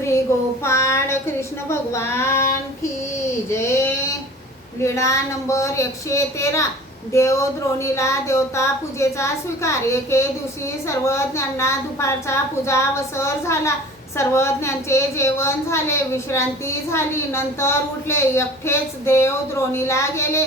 श्री गोपाळ कृष्ण भगवान की जय। लीळा नंबर 113। देव द्रोणीला देवता पूजेचा स्वीकार। एके दिवशी सर्वज्ञांना दुपारचा पूजावसर झाला। सर्वज्ञांचे जेवण झाले, विश्रांती झाली, नंतर उठले। एकटेच देव द्रोणीला गेले।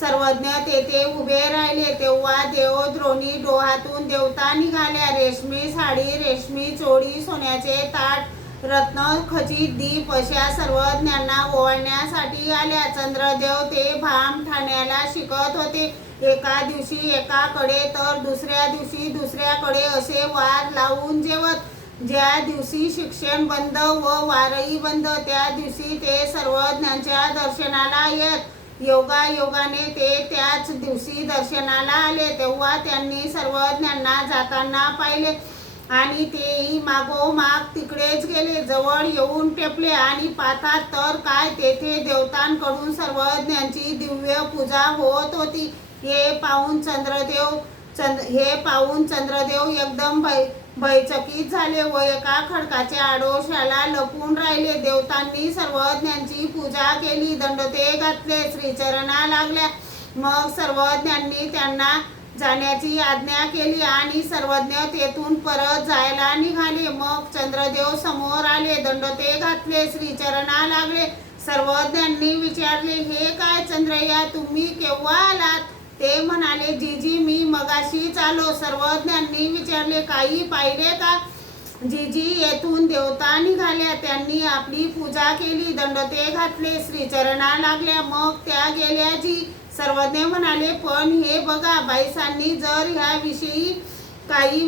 सर्वज्ञ तेथे उभे राहिले। तेव्हा देव द्रोणी डोहातून देवता निघाल्या। रेशमी साडी, रेशमी चोळी, सोन्याचे ताट, रत्न खचित दीप अशा सर्वज्ञांना ओवाळण्यासाठी आल्या। चंद्रदेव ते भाम ठाण्याला शिकत होते। एका दिवशी एकाकडे तर दुसऱ्या दिवशी दुसऱ्याकडे असे वार लावून जेवत। ज्या दिवशी शिक्षण बंद व वारही बंद त्या दिवशी ते सर्वज्ञांच्या दर्शनाला येत। योगायोगाने ते त्याच दिवशी दर्शनाला आले। तेव्हा त्यांनी सर्वज्ञांना जाताना पाहिले आणि तेही मागोमाग तिकडेच गेले। जवळ येऊन टेपले आणि पाहतात तर काय, तेथे देवतांकडून सर्वज्ञांची दिव्य पूजा होत होती। हे पाहून चंद्रदेव एकदम भयचकित झाले व एका खडकाच्या आडोशाला लपून राहिले। देवतांनी सर्वज्ञांची पूजा केली, दंडते घातले, श्रीचरणा लागल्या। मग सर्वज्ञांनी त्यांना जाण्याची आज्ञा केली आणि सर्वज्ञ तेथून परत जायला निघाले। मग चंद्रदेव समोर आले, दंडते घातले, श्रीचरणा लागले। सर्वज्ञांनी विचारले, हे काय चंद्रय्या, तुम्ही केव्हा आलात? ते म्हणाले, जीजी मी मगाशीच आलो। सर्वज्ञांनी विचारले, काही पाहिले का? जीजी येथून देवता निघाल्या, त्यांनी आपली पूजा केली, दंडते घातले, श्रीचरणा लागल्या, मग त्या गेल्या जी। सर्वज्ञ म्हणाले, पण हे बघा, बाईसांनी जर ह्याविषयी काही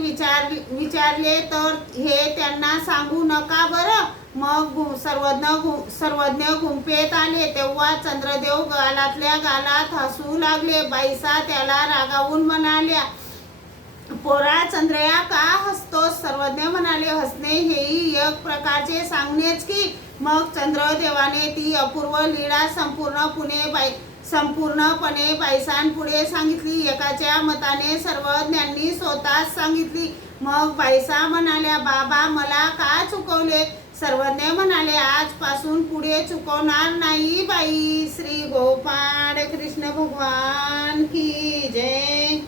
विचारले तर हे त्यांना सांगू नका बरं। मग सर्वज्ञ गुंफेत आले। तेव्हा चंद्रदेव गालातल्या गालात हसू लागले। बाईसा त्याला रागावून म्हणाल्या, पोरा चंद्रया का हसतोस? सर्वज्ञ म्हणाले, हसणे हेही एक प्रकारचे सांगणेच की। मग चंद्रदेवाने ती अपूर्व लीळा संपूर्णपणे बाईसांपुढे सांगितली। एकाच्या मताने सर्वज्ञांनी स्वतःच सांगितली। मग बाईसा म्हणाल्या, बाबा मला का चुकवले? सर्वज्ञ म्हणाले, आजपासून पुढे चुकवणार नाही बाई। श्री गोपाळ कृष्ण भगवान की जय।